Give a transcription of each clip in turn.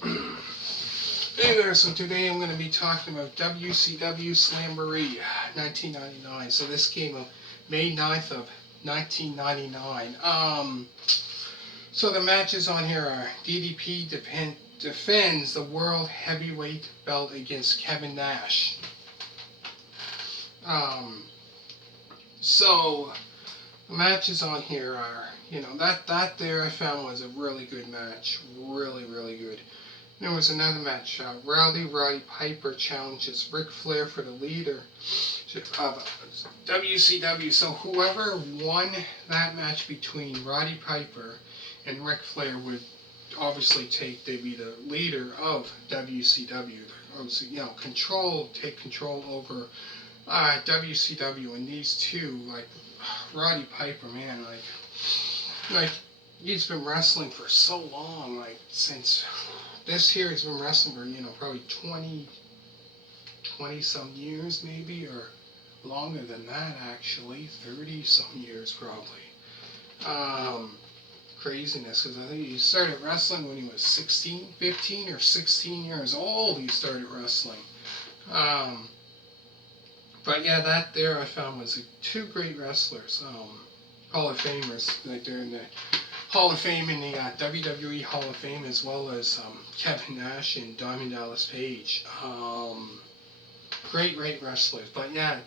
Hey there, so today I'm going to be talking about WCW Slamboree 1999. So this came out May 9th of 1999. So the matches on here are DDP defends the World Heavyweight belt against Kevin Nash. Um, so the matches on here are, that there I found was a really good match. Really, really good. There was another match. Roddy Piper challenges Ric Flair for the leader of WCW. So whoever won that match between Roddy Piper and Ric Flair would obviously they'd be the leader of WCW. Take control over WCW. And these two, like Roddy Piper, man, like he's been wrestling for so long, like since this here he's been wrestling for, probably 20 some years maybe, or longer than that actually, 30 some years probably. Craziness, because I think he started wrestling when he was 15 or 16 years old he started wrestling. But yeah, that there I found was two great wrestlers, Hall of Famers, like they're in the Hall of Fame, in the WWE Hall of Fame, as well as Kevin Nash and Diamond Dallas Page. Great wrestlers. But yeah,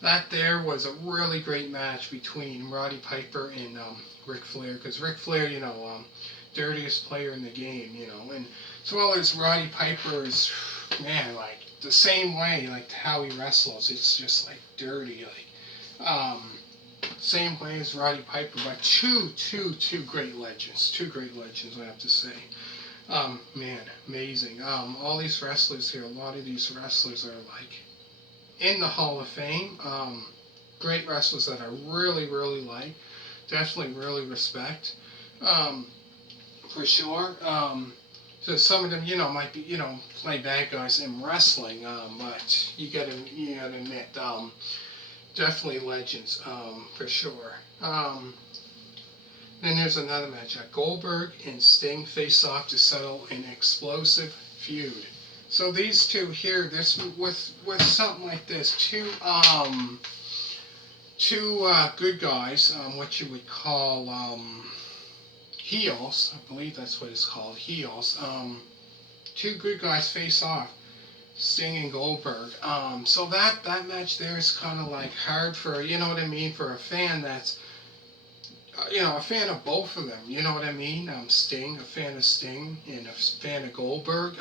that there was a really great match between Roddy Piper and Ric Flair, because Ric Flair, dirtiest player in the game, and as well as Roddy Piper's, man, like the same way, like how he wrestles, it's just like dirty, same way as Roddy Piper, but two great legends. Two great legends, I have to say. Man, amazing. All these wrestlers here, a lot of these wrestlers are like in the Hall of Fame. Great wrestlers that I really like. Definitely really respect. For sure. So some of them, might be, play bad guys in wrestling, but you gotta admit, definitely legends, for sure. Then there's another match. Goldberg and Sting face off to settle an explosive feud. So these two here, this with something like this, two good guys, what you would call heels. I believe that's what it's called, heels. Two good guys face off. Sting and Goldberg. So that match there is kind of like hard for, what I mean, for a fan that's, a fan of both of them. You know what I mean? Sting, a fan of Sting, and a fan of Goldberg.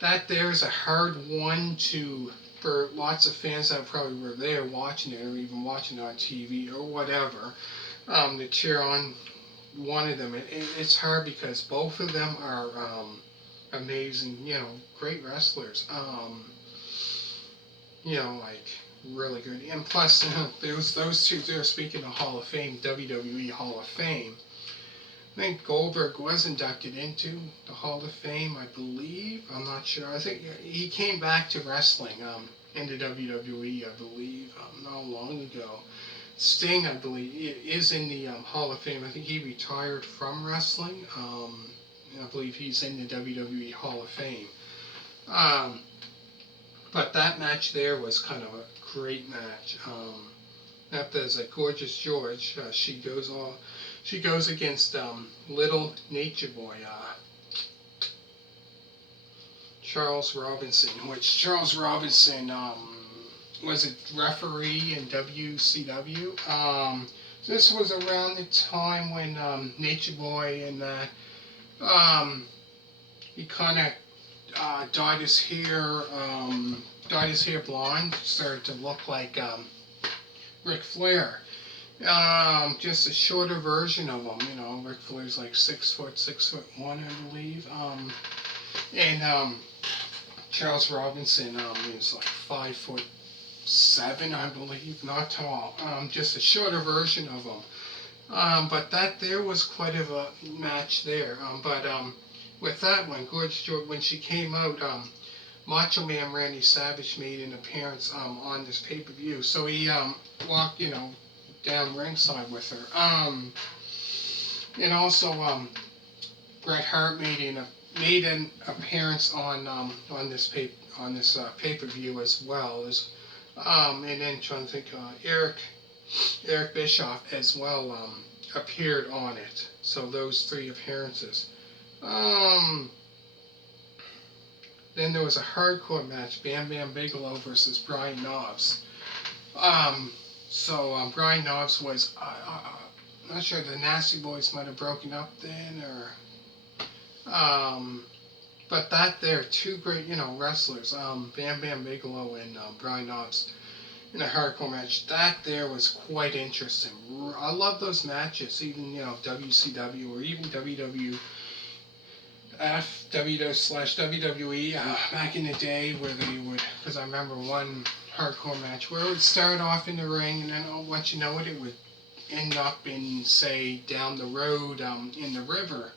That there is a hard one for lots of fans that probably were there watching it, or even watching it on TV or whatever, to cheer on one of them. It's hard because both of them are amazing, great wrestlers. Like really good. And plus, there was those two there. Speaking of Hall of Fame, WWE Hall of Fame, I think Goldberg was inducted into the Hall of Fame, I believe. I'm not sure. I think he came back to wrestling into WWE, I believe, not long ago. Sting, I believe, is in the Hall of Fame. I think he retired from wrestling. I believe he's in the WWE Hall of Fame. But that match there was kind of a great match. After there's a Gorgeous George, she goes against Little Nature Boy, Charles Robinson, which Charles Robinson was a referee in WCW. This was around the time when Nature Boy and he kind of dyed his hair blonde, started to look like Ric Flair. Just a shorter version of him. Ric Flair's like 6'1", I believe. And Charles Robinson is like 5'7", I believe, not tall. Just a shorter version of him. But that there was quite of a match there. But with that one, Gorgeous George, when she came out, Macho Man Randy Savage made an appearance on this pay-per-view. So he walked, down ringside with her. And also, Bret Hart made an appearance on this pay-per-view as well as and then trying to think Eric Bischoff as well appeared on it. So those three appearances. Then there was a hardcore match, Bam Bam Bigelow versus Brian Knobbs. Brian Knobbs was, I'm not sure, the Nasty Boys might have broken up then, but that there, two great, wrestlers, Bam Bam Bigelow and Brian Knobbs in a hardcore match. That there was quite interesting. I love those matches, even, WCW or even WWF, WWE, back in the day where they would, because I remember one hardcore match where it would start off in the ring and then once you know it would end up in, say, down the road in the river.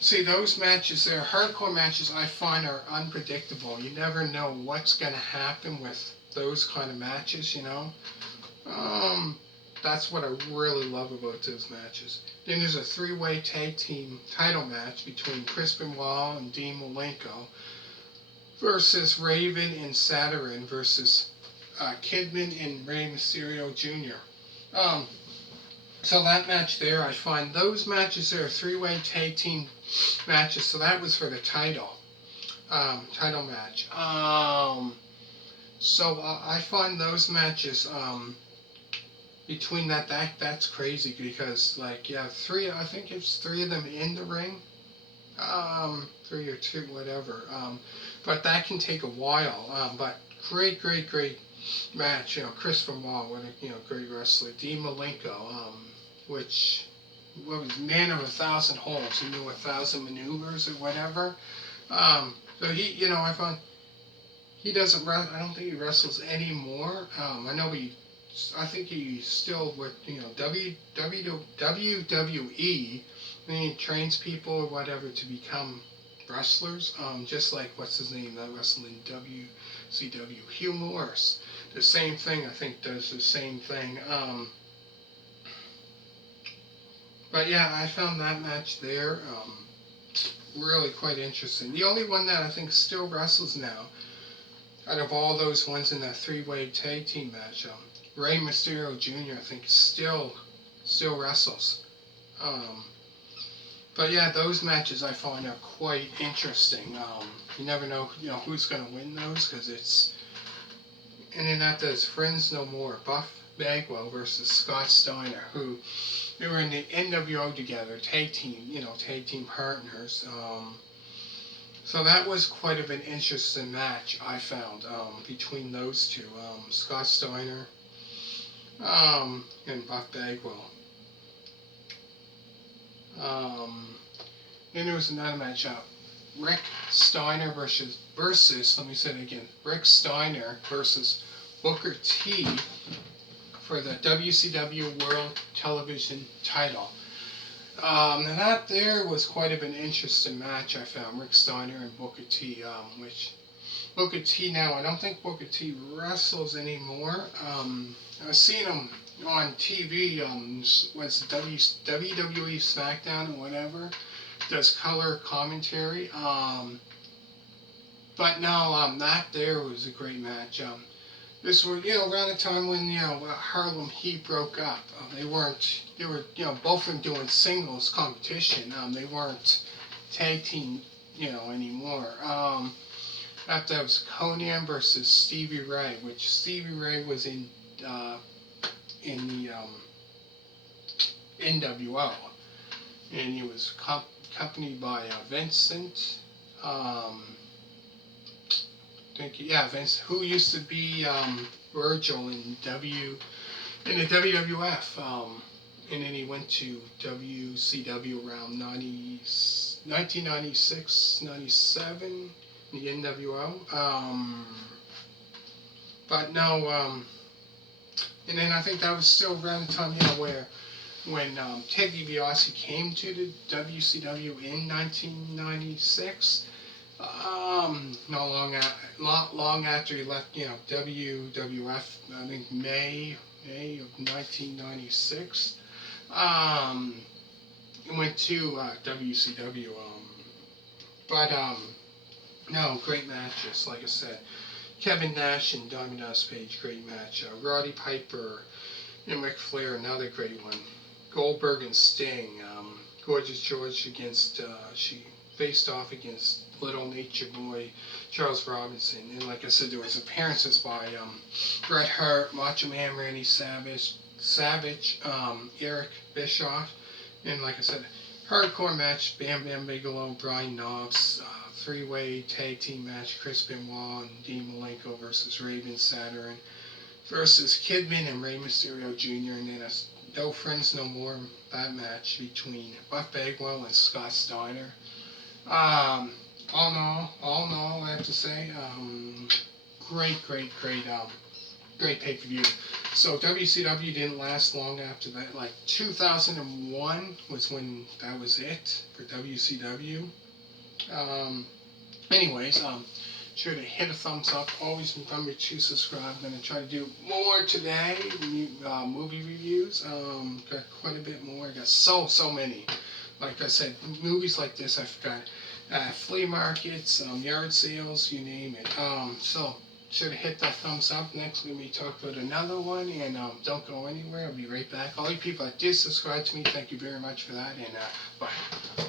See, those matches there, hardcore matches, I find are unpredictable. You never know what's going to happen with those kind of matches, That's what I really love about those matches. Then there's a three-way tag team title match between Chris Benoit and Dean Malenko versus Raven and Saturn versus Kidman and Rey Mysterio Jr. So that match there, I find those matches there are three-way tag team matches. So that was for the title match. So I find those matches between that's crazy because I think it's three of them in the ring, three or two, whatever. But that can take a while. But great match. Chris Benoit, what a great wrestler. Dean Malenko, which was man of 1,000 holds. He knew 1,000 maneuvers or whatever. So he, I found he doesn't. I don't think he wrestles anymore. I think he's still with WWE. And he trains people or whatever to become wrestlers. Just like what's his name that wrestled in WCW, Hugh Morris. The same thing. I think does the same thing. But yeah, I found that match there really quite interesting. The only one that I think still wrestles now, out of all those ones in that three-way tag team match, Rey Mysterio Jr. I think still wrestles. But yeah, those matches I find are quite interesting. You never know, who's going to win those because it's. And then that does Friends No More, Buff Bagwell versus Scott Steiner, who they were in the NWO together, tag team partners. So that was quite of an interesting match I found between those two, Scott Steiner and Buff Bagwell. Then there was another match Rick Steiner versus Rick Steiner versus Booker T for the WCW World Television title. Now that there was quite of an interesting match I found, Rick Steiner and Booker T, which Booker T now, I don't think Booker T wrestles anymore. I've seen him on TV, what's the WWE SmackDown or whatever, does color commentary. But no, that there was a great match. This was, around the time when, Harlem Heat broke up. They were, both of them doing singles competition. They weren't tag team, anymore. That was Conan versus Stevie Ray, which Stevie Ray was in the NWO. And he was accompanied by Vincent. Vince, who used to be Virgil in the WWF, and then he went to WCW around 1996, 97, in the NWO. But no, and then I think that was still around the time, when Ted DiBiase came to the WCW in 1996. Not long after he left, WWF, I think May of 1996. He went to WCW. But no, great matches. Like I said, Kevin Nash and Diamond Dallas Page, great match. Roddy Piper and Ric Flair, another great one. Goldberg and Sting. Gorgeous George against she faced off against Little Nature Boy Charles Robinson, and like I said, there was appearances by Bret Hart, Macho Man Randy Savage, Eric Bischoff, and like I said, hardcore match: Bam Bam Bigelow, Brian Knobbs, three-way tag team match: Chris Benoit and Dean Malenko versus Raven Saturn versus Kidman and Rey Mysterio Jr. And then a No Friends No More that match between Buff Bagwell and Scott Steiner. All in all, I have to say, great pay-per-view. So WCW didn't last long after that. Like 2001 was when that was it for WCW. Um, anyways, sure to hit a thumbs up. Always remember to subscribe. I'm going to try to do more today. Movie reviews. Got quite a bit more. I got so many. Like I said, movies like this I forgot. Flea markets, yard sales, you name it. So sure to hit that thumbs up. Next we're going to be talking about another one. And don't go anywhere. I'll be right back. All you people that did subscribe to me, thank you very much for that. And bye.